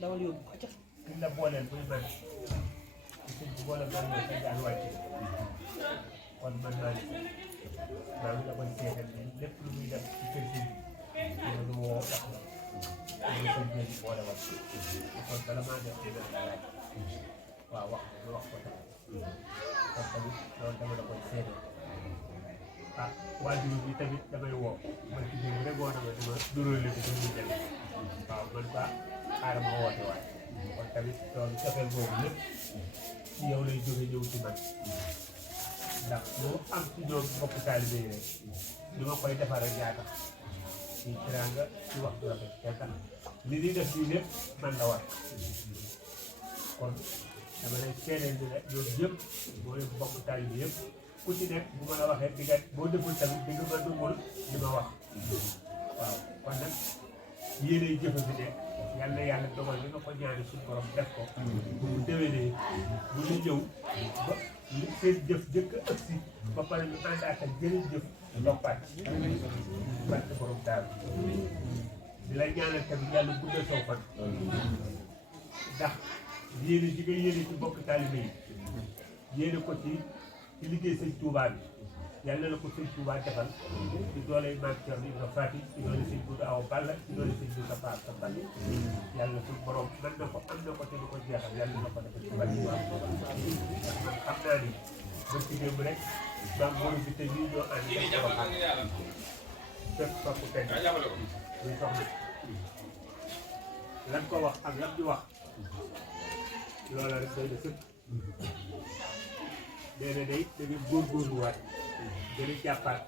dawal yóbbu ko ca ki la booleel buy mën suñ ci boole mën na sa jaan wàcce kon mën naa ne maa ngi la koy seetal ni lépp lu muy def ci kër gi dina lu woo wax la ñu ko jël boole wat kon bala maa def dina la laaj waaw wax lu wax ko tamit kon tamit loolu dama la koy seetal ah waajur bi tamit damay woo man ci biir rek woo na ma dama duróole ko ba muy dem waaw man ba xaaral ma woote waay kon tamit loolu cofeel boobu lépp ci yow lay jóge ñëw ci man ndax lu am ci ñoom mbokk taalibe yi rek li ma koy defar rek yaa tax ci teraanga ci wax bu rafet te tax li ñuy def nii lépp man la war kon dama lay seedeel ni la ñoom ñëpp moo leen mbokk taalibe yëpp ku ci nekk bu ma la waxee di nga boo deful tamit di nga ma dugul li ma wax waaw kon nag yéenay jëfe bi nekk yàlla yàlla dogal li nga ko ñaani suñu borom def ko bu mu déwénee bu ñu ñëw ba li seen jëf jëkk a ëgsi ba pare ñu àndaat ak jëriñ jëf toppaat barke borom daal di la ñaanal tamit yàlla guddal saw fan ndax yéene ji nga yéene ci bokk taalibe yi yéene ko ci liggéey sëñ Touba bi yàlla na ko sëñ Touba defal ci doole maam Thierno Ibra Fati ci doole sëñ Bouda Awa Balla ci doole sëñ Bouda Fa sa Balla yàlla suñu borom mën na ko am na ko te du ko jeexal yàlla na ko defal ci bari ndax man xam naa ni ba ci démb rek maam borom bi te ñii ñoo ànd def Porokhane fekk fa ku tedd muy soxna lan ko wax ak lan di wax loola rek doy na sëkk nee na day da ngeen góorgóorluwaat gën a jàppaat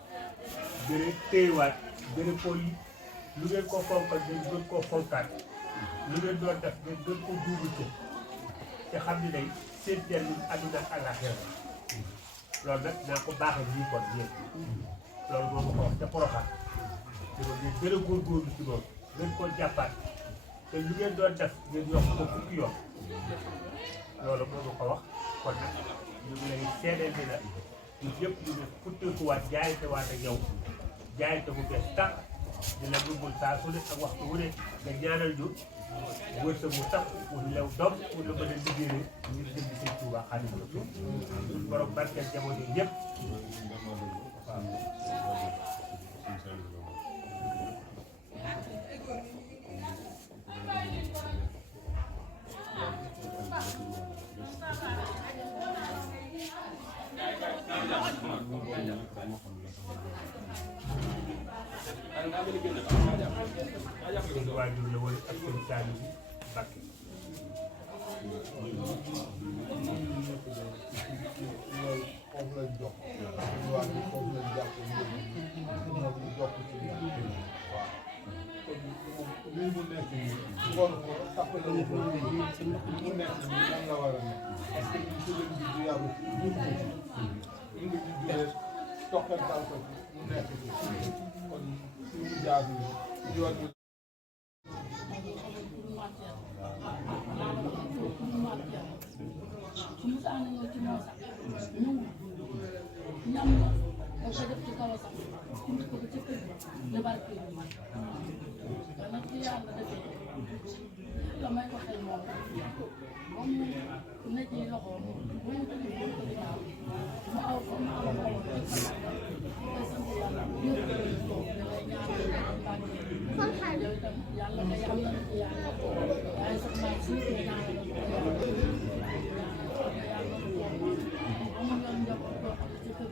gën a téyewaat gën a xool lu ngeen ko fonkal ngeen gën koo fonkaat lu ngeen doon def ngeen gën ko duubu te xam ni day seen njëriñ àdduna ak àllaaxira loolu nag naa ko baaxee nii kon yéen loolu moo ma ko wax ca Porokhane te ngeen gën a góorgóorlu ci loolu ngeen koo jàppaat te lu ngeen doon def ngeen yokk ko fukki yoon loolu moo ma ko wax kon nag ñu ngi lay seedeel ni la ñun ñëpp ñu ngi futteekuwaat jaayante waat ak yow jaayante bu bees tax di la numbul saa su ne ak waxtu wu ne nga ñaanal ñu wërsëg mu tax wala lew doom wala mën a liggéeyee ngir jëm ci Sëñ Tuubaa Xaadimu Rasuul suñu borom barkeel jamono yëpp waaw. seen waajur la woon ak seen Saliou Mbacké loolu foofu lañ jox waa bi foofu lañ jàpp ñoom ñu jox ci waaw kon lii mu nekk nii xool ko tappale ko mu nekk nii lan la war a nekk parce que ñu ci leen bi du yàgg ñu ko ci ñu ngi ci jëlee toqantal ko mu nekk ci kon fi mu jaadu yoon ñu sa ànd ñëw ci moom sax ñëw ñam la da ko def ci kaw sax indi ko ba ci kër la barke bi kon nag ci yàlla defee la may ko xel moom moom ne ci loxo bu mu tudd bu mu tudd ñaaw mu aw ko mu aw ko koy sant yàlla ñëpp dañuy toog da ngay ñaanal yow itam yàlla nga yàlla na ci yàlla waaye sax naa si te ñaanal ko yàlla amul nga njaboot boo xam ne ci kër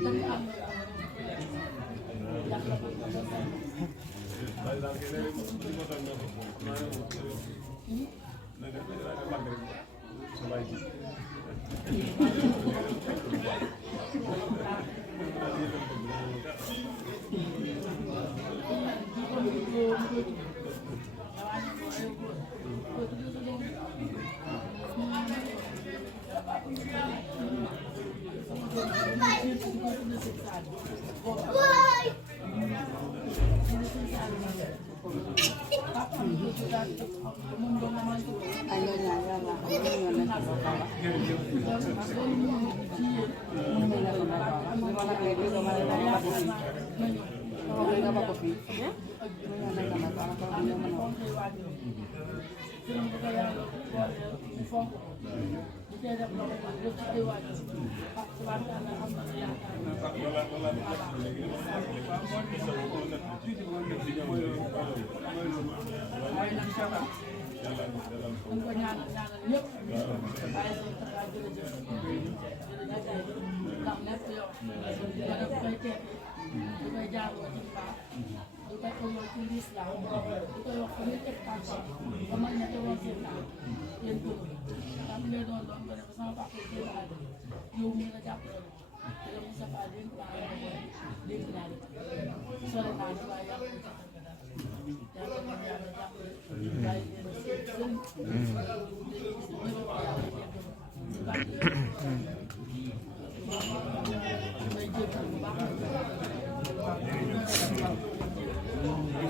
dañu am yàlla ko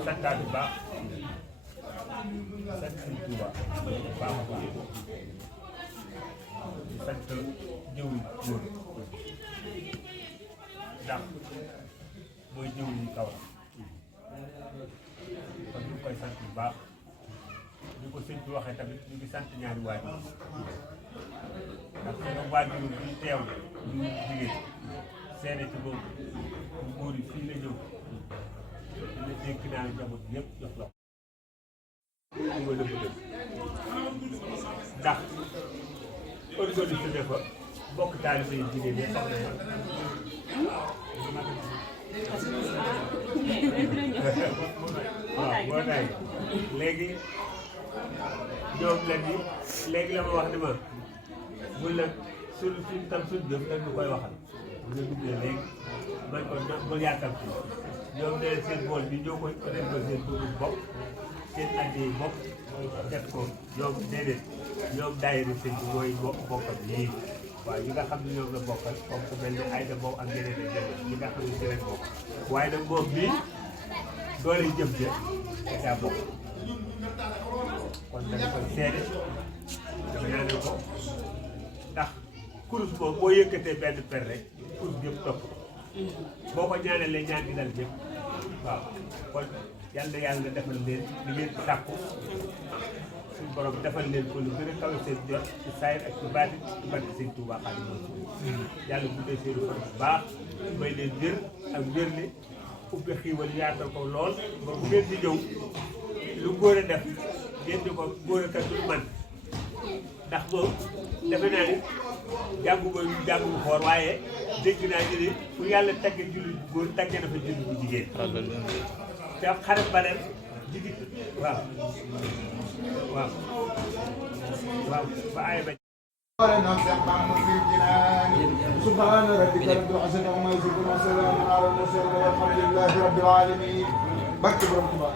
santaat bu baax sant Sëñ Tuuba baax a baax sant jëw góor ndax mooy jëw yi kaw kon ñu koy sant bu baax ñu ko sëñ bi waxee tamit ñu ngi sant ñaari waajur ndax sama waajur bi teew ñu jigéen seene ci boobu bu góor yi fii la ñëw dina dénk naa njaboot yëpp jox la ko ndax organisé ne ko bokk taalibe yi jigéen ñi sax waaw boo naay léegi ñoom la ni léegi la ma wax ni ma mun la suñ tam suñ jëm dañ ñu koy waxal bu la duggee léegi man ko ba yàkkal ci ñoom nee seen bool bi ñoo koy organisé seen dugub bopp seen addi bopp def ko ñoom déedéet ñoom daayira sëñ bi mooy bokkal yii waaw yi nga xam ne ñoom la bokkal comme ku mel ne Ayda Mbow ak ñeneen ak ñeneen yi nga xam ne si leen bokk waaye nag moom bii doole yi jëm ca daa bokk kon dañ koy seede dama ñaanal ko ndax kurus moom boo yëkkatee benn per rek kurus yëpp topp boo ko ñaanalee ñaan gi dal ñëpp waaw kon yàlla yàlla defal leen li ngeen sàkku suñu borom defal leen ko lu gën a kawe seen jot ci saayir ak ci baatin ci barke Sëñ Tuubaa Xaadimu Rasuul yàlla guddee seen fan bu baax may leen wér ak wérle ubbi xiiwal yaatal ko lool ba bu ngeen di ñëw lu góor a def ngeen di ko góor a kat lu man ndax moom defe naa ni jàngu bu xoor waaye dégg naa ñu ne fu yàlla tagge jullit bu góor tagge na fa jullit bu jigéen te xarit Badar jigit waaw waaw waaw ba ay ba سبحان ربك رب العزة عما يصفون وسلام على المرسلين والحمد لله رب العالمين. بكتب رمضان.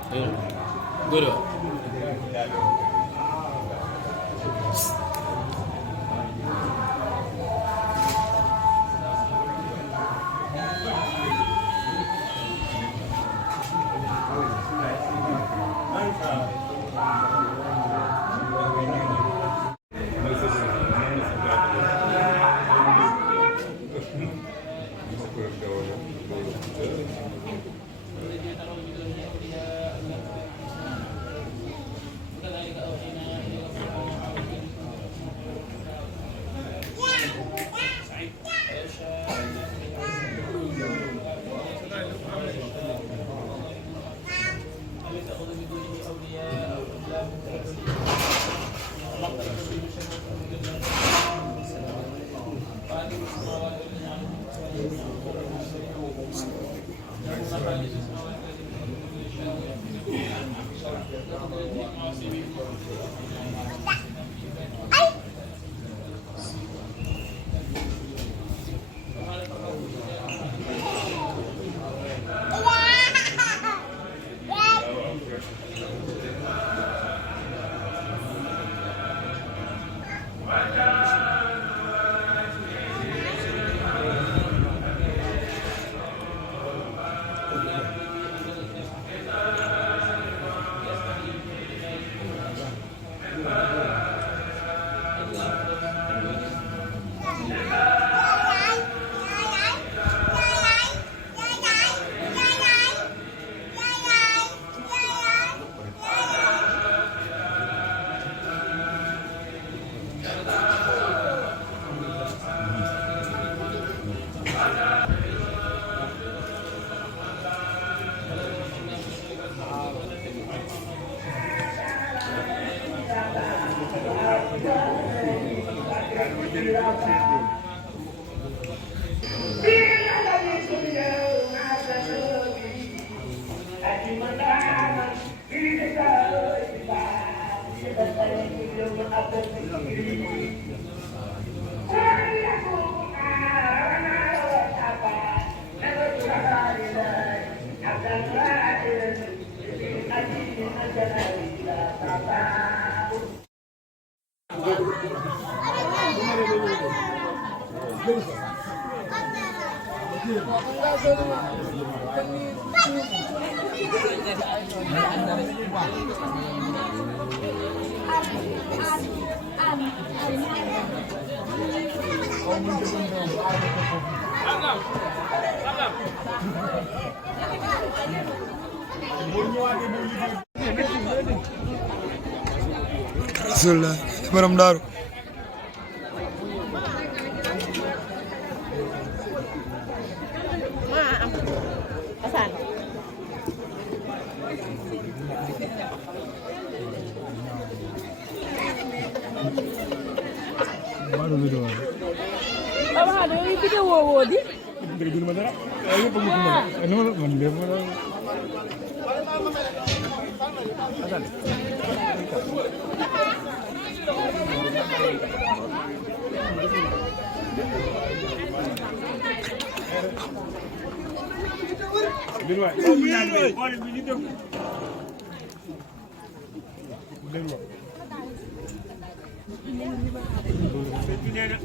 Rasulullah borom daaru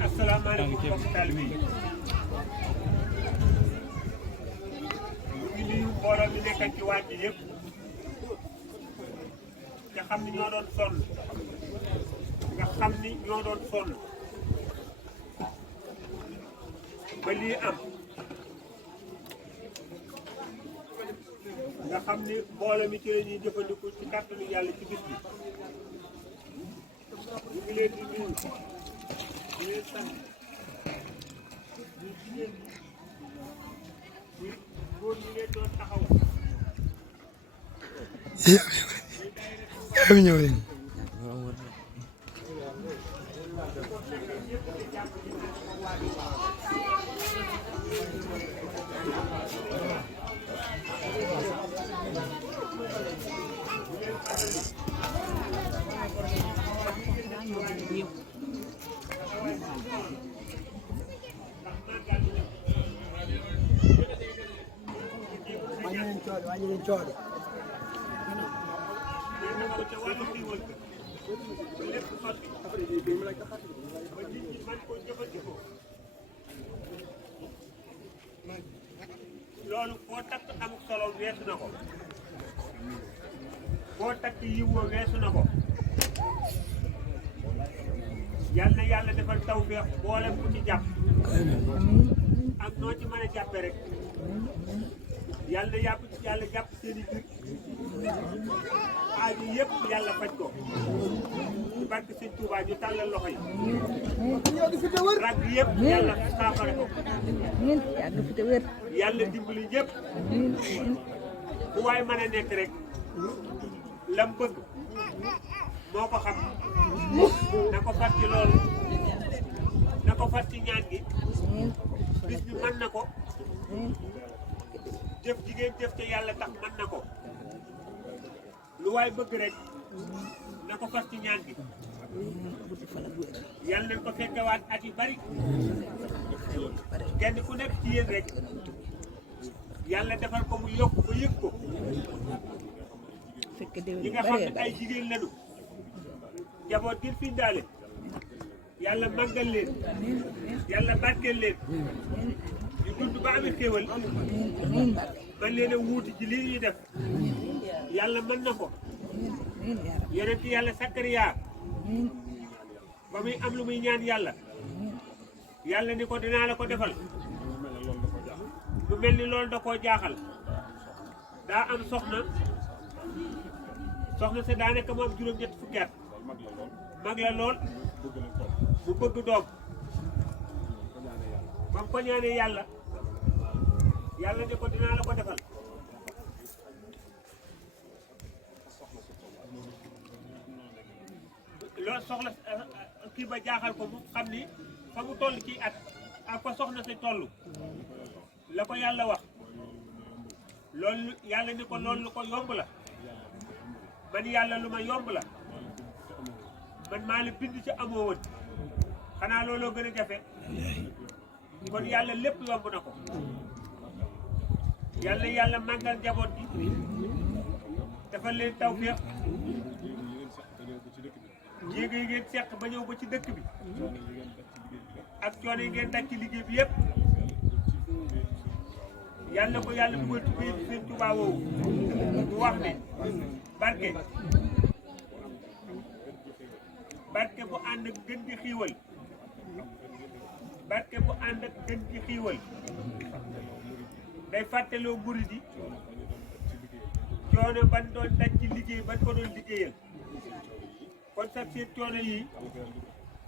asalaamaaleykum mbokk taalibe yi ñu ngi nuyu mbooloo mi nekk ci waaj bi yëpp nga xam ni ñoo doon sonn ba lii am nga xam ni mbooloo mi ci la ñuy jëfandiku ci kàttanu yàlla ci bis bi ñu ngi leen di nuyu di leen sant ñu jigéen ñi góor ñi leen doon taxaw ñëw leen loolu foo takk amuk solo weesu na ko foo takk yiwoo weesu na ko yal na yàlla defal tawfeex boolem ku ci jàpp ak noo ci mën a jàppe rek yàlla jàpp seen i biir aaju yëpp yàlla faj ko ci barke Sëñ Tuubaa ñu tàllal loxo yi rag yëpp yàlla saafara ko yàlla dimbali ñëpp bu waay mën a nekk rek lam bëgg moo ko xam na ko fat ci loolu na ko fat ci ñaan gi bis bi mën na ko jëf jigéen jëf te yàlla tax mën na ko lu waay bëgg rek na ko fas ci ñaan gi yàlla nañ ko fekkewaat at yu bari kenn ku nekk ci yéen rek yàlla defal ko mu yokk ba yëg ko ñi nga xam ne ay jigéen lañu jaboot gi fi daale yàlla màggal leen yàlla barkeel leen ñu dund ba amee xéewal man leen a wuuti ci lii ñuy def yàlla mën na ko yonent yàlla Sakariya ba muy am lu muy ñaan yàlla yàlla ni ko dinaa la ko defal lu mel ni loolu da koo jaaxal daa am soxna sa daanaka mu am juróom-ñett fukki at mag la lool bu bëgg doom ba mu ko ñaanee yàlla ne ko dinaa la ko defal loolu soxla tukki ba jaaxal ko mu xam ni fa mu toll ci at ak fa soxna si toll la ko yàlla wax loolu yàlla ni ko loolu lu ko yomb la man yàlla lu ma yomb la man maa la bind ci amoo woon xanaa looloo gën a jafe kon yàlla lépp yomb na ko yàlla màggal njaboot gi dafa leen tawfeex jéego yi ngeen seq ba ñëw ba ci dëkk bi ak coono yi ngeen daj ci liggéey bi yëpp yàlla ko yàlla dugal ci biir seen Tuubaa woowu mu wax ne barke bu ànd ak gën di xiiwal barke bu ànd ak gën di xiiwal day fàttaloo murid yi coono ban doon daj ci liggéey ban ko doon liggéeyal kon sax seen coono yi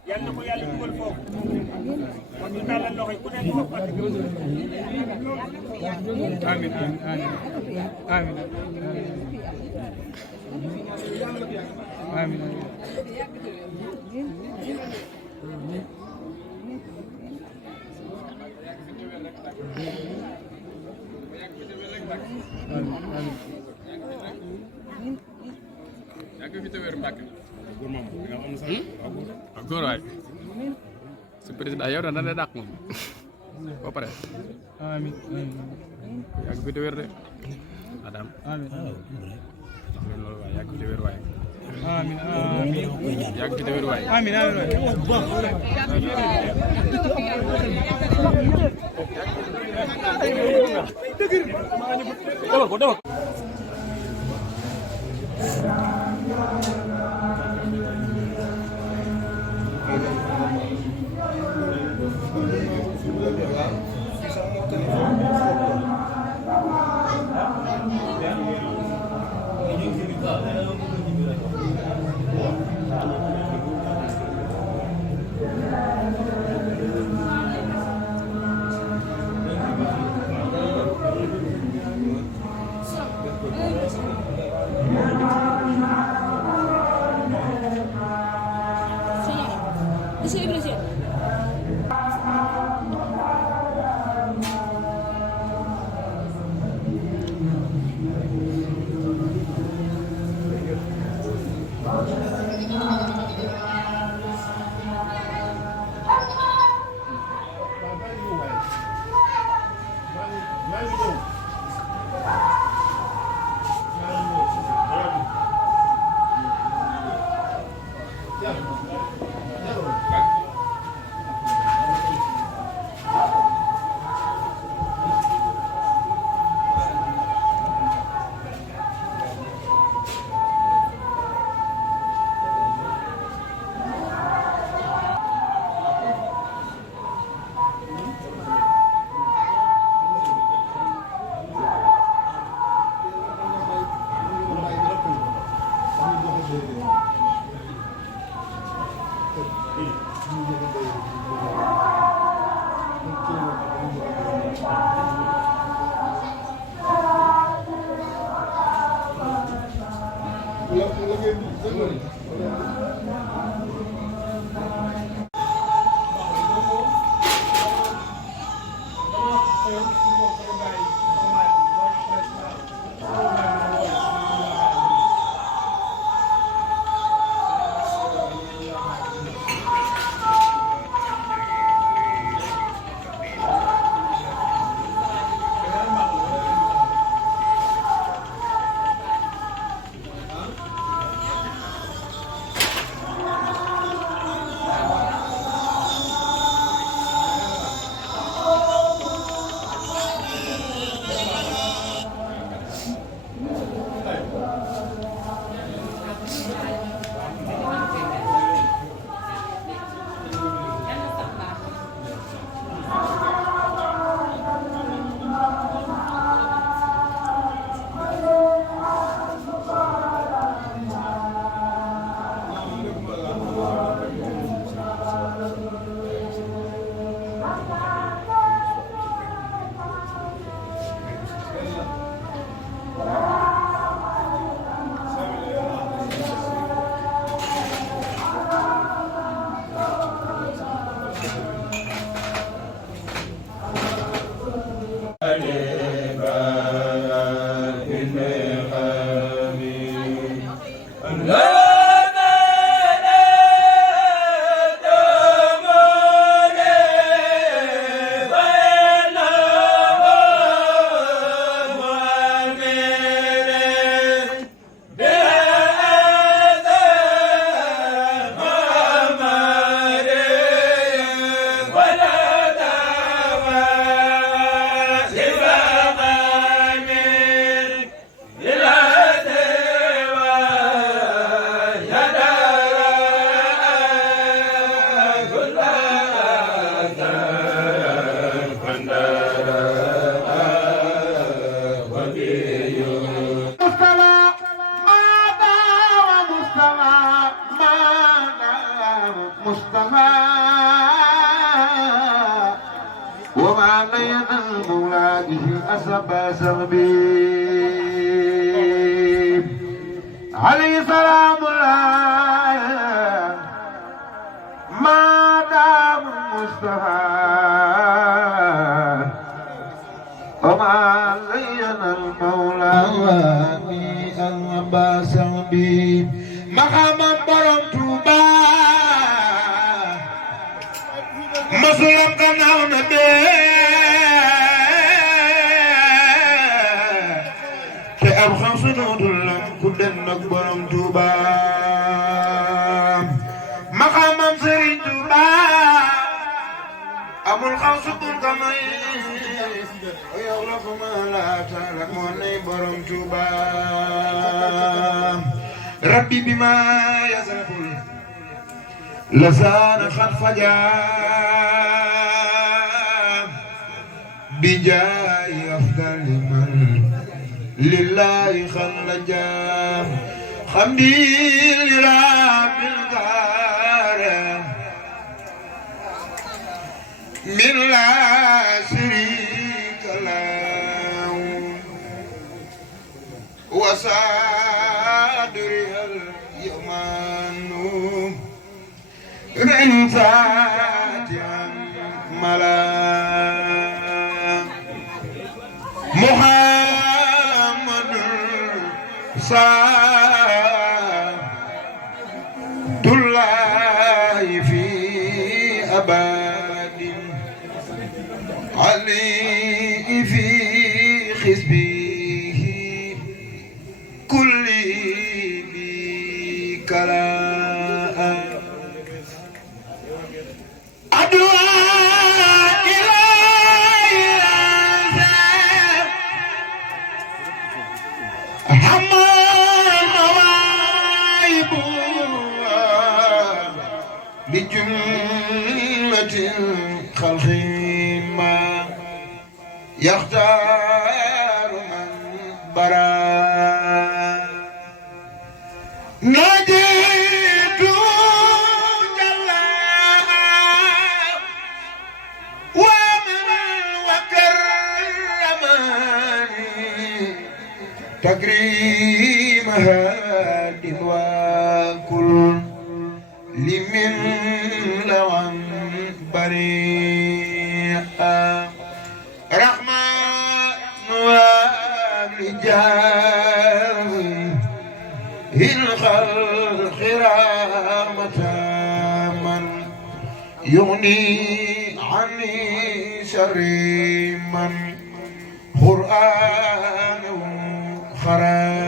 yàlla na ko yàlla dugal foofu kon ñu tàllal loxo yi ku nekk wax fàtte amiin amiin amiin waaw góor waay su président yow da na dàq moom ba pare amiin yàgg fi te wér de madame amiin loolu waay yàgg fi te wér waay amiin amiin yàgg fi te wér waay amiin Thank you. وما لينا المولى به أسبى سغبي عليه سلام الله ما دام المصطفى وما لينا المولى به أسبى سغبي مقام برم توبا مسلم كناو نبي كأب خمسين ودلم كدن نكبرم توبا مقام سرين توبا أبو الخمس كن كمي ويغلق ما لا تعلق موني برم توبا ربي بما يزرق لسان خد فجاء بجاي أفضل من لله خلجا خمدي لرب الغار من لا شريك له وصادري اليمان رنسات ملا محمد صاد الله في أباد علي في خزبه كل بكلام بجملة الخلق ما يختار من برا نجيت جلا ومن وكرمني تكريم هاد وكل لمن لوان بريئا رحمن والجاه الخلق رحمة من يغني عني شر من قرآن خراب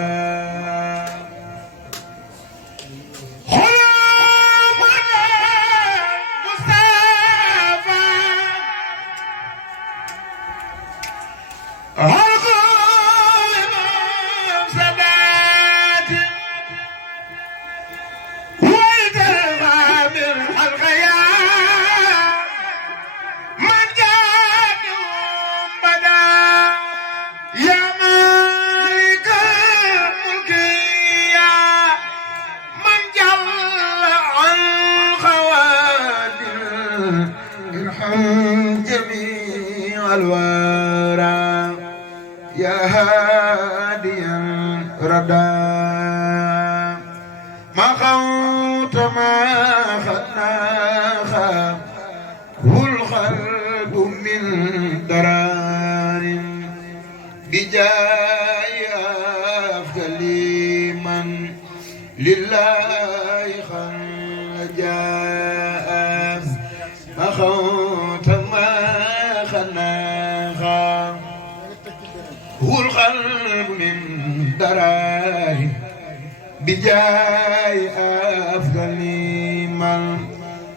الورى يا هاديا ردا ما خوت ما خناخا والقلب من درار بجاي أفضل من لله خلجا ما خوت ما خناخا والقلب من درار بجاي أفضل من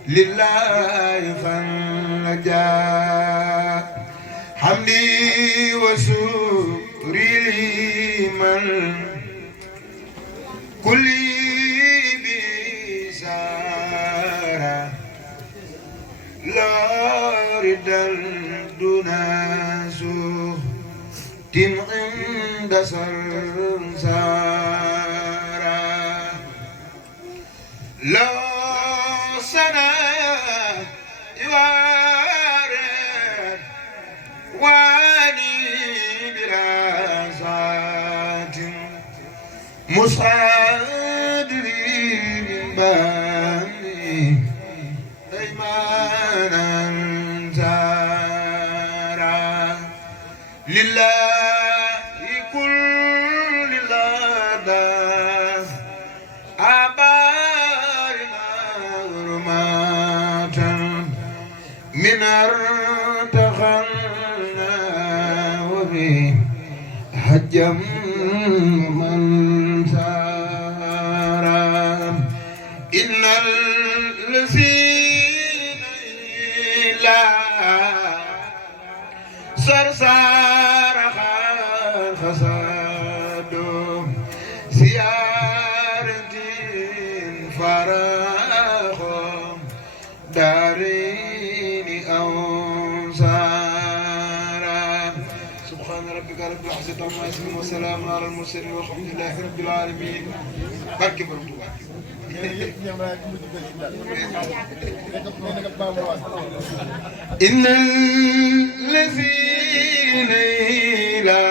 لله خلجا حمدي وسوري لمن كل بسارة لا ردا دون سوء عند سرسارة لا سنة يوارد صدري باني دايما انتارا لله كل لدى أبارنا غرمات من ارتخلنا وفي حجم من سارا إن الذين لا سرسار خساد زيارة فراغ دارين أو سارا سبحان ربك رب العزة عما يصفون وسلام على المرسلين والحمد لله رب العالمين barke borom Tuuba إن الذين إلى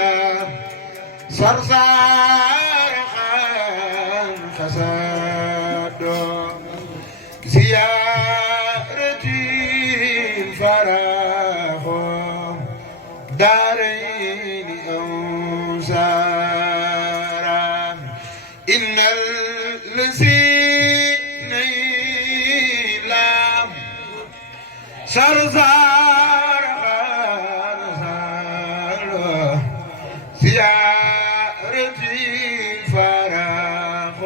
صرصار خساد زيارة فراغ دارين أو سارا إن الذين إلى صرصار زيارة فراغ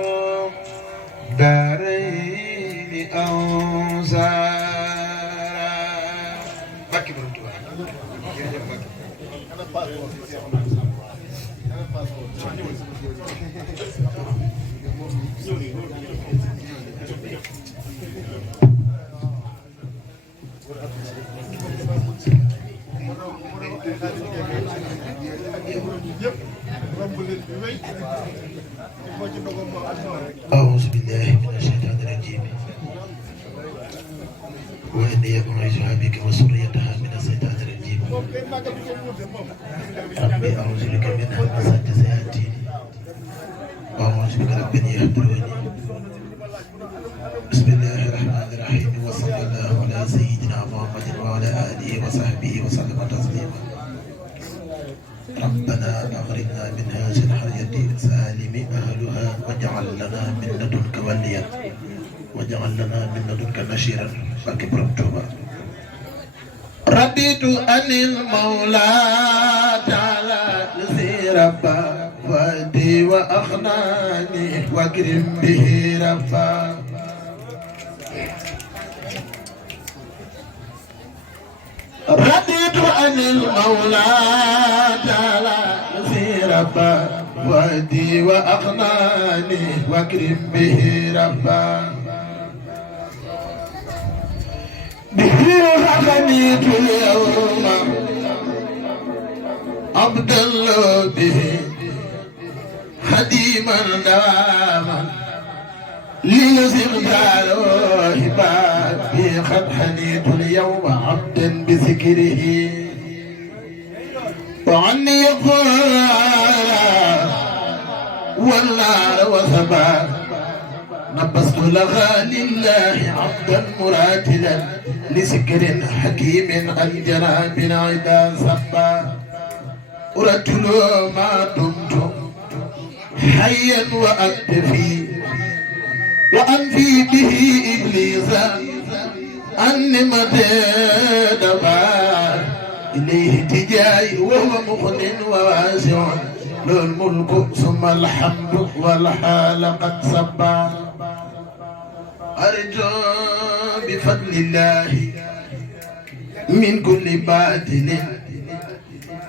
دارين أو سارا باكي برمتوا أعوذ بالله من الشيطان الرجيم وإني أعيذها بك وذريتها من الشيطان الرجيم ربي أعوذ بك من همزات الشياطين وأعوذ بك رب أن يحضرون بسم الله الرحمن الرحيم وصلى الله على سيدنا محمد وعلى آله وصحبه وسلم تسليما ربنا أخرجنا من هذه الحياة سالم أهلها واجعل لنا من لدنك وليا واجعل لنا من لدنك نشيرا فكبر توبا رضيت أن المولى تعالى نسي ربا فأدي وأخناني واكرم به ربا رضيت عن المولى تعالى في ربا وادي واغناني واكرم به ربا به غنيت اليوم عبد الله به خديما دواما ليزغ داره بابي قد حنيت اليوم عبدا بذكره وعني يقول والنار وثبات نبست لها لله عبدا مراتلا لسكر حكيم عن جناب عدا سبا أرتل ما دمت حيا وأكتفي وأنفي به إبليس أني مدد بار إليه تجاي وهو مخن وواسع له الملك ثم الحمد والحال قد صبا أرجو بفضل الله من كل باطل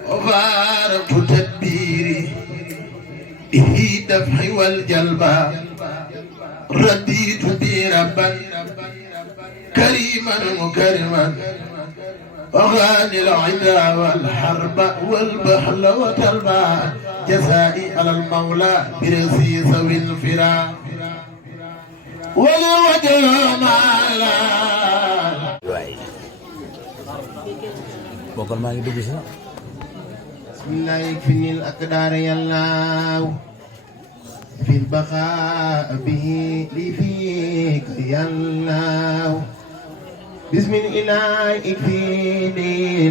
وفارق تدبيري به دفع والجلبا رديت بي ربا كريما مكرما وغاني العدا والحرب والبحل وتلبا جزائي على المولى برسيس والفرا ولوجه مالا bokkal maa ngi dugg si بسم الله يكفني الأقدار يا الله في البقاء به لي فيك يا الله بسم الإله اكفيني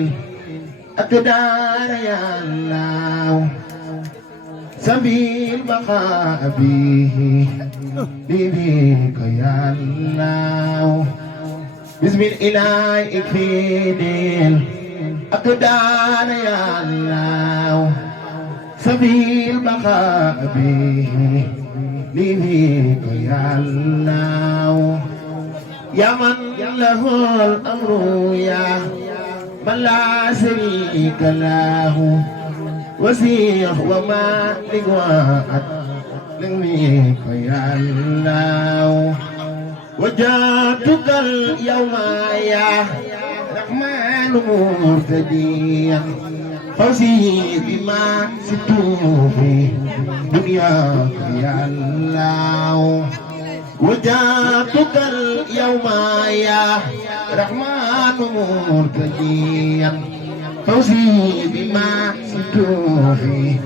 الأقدار يا الله سبيل البقاء به لي فيك يا الله بسم الإله اكفيني الأقدار يا الله سبيل البقاء به لي فيك يا الله يا من له الأمر يا من لا شريك له وسيح وما لقوات لك يا الله وجاتك اليوم يا رحمن مرتديا فوزي بما ستوفي دنياك يا الله وجاتك اليوم يا رحمن مرتديا فوزي بما ستوفي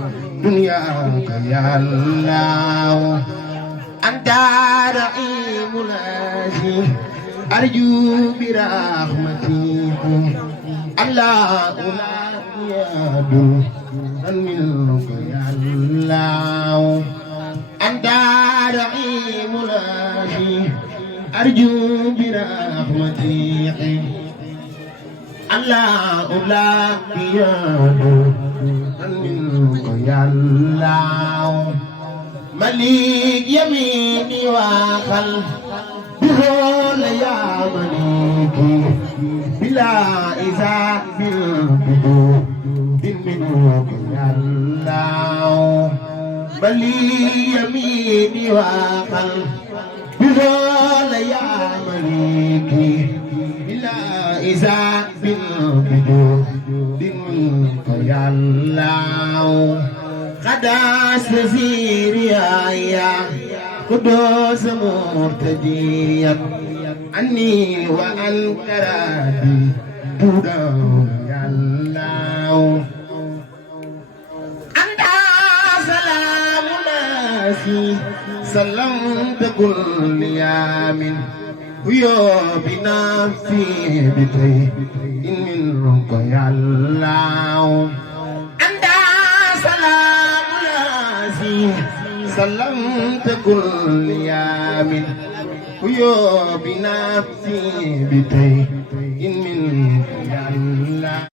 دنياك يا الله أنت رحيم الذي أرجو برحمتك الله يدعو منك يا الله أنت رحيم الذي أرجو برحمتك الله لا يدعو منك يا الله مليك يميني وخل بقول يا مليكي بلا إذا بالبدو منك يا الله مليك يميني وخل بقول يا مليكي بلا إذا بالبدو منك يا الله قداس سيريا يا قدوس مرتديا عني وعن كرادي تدعو يا الله أنت سلام ناسي سلمت كل يوم ويا بنفسي بتي منك يا الله سلمت كل يوم ويا بنفسي بتي منك يا الله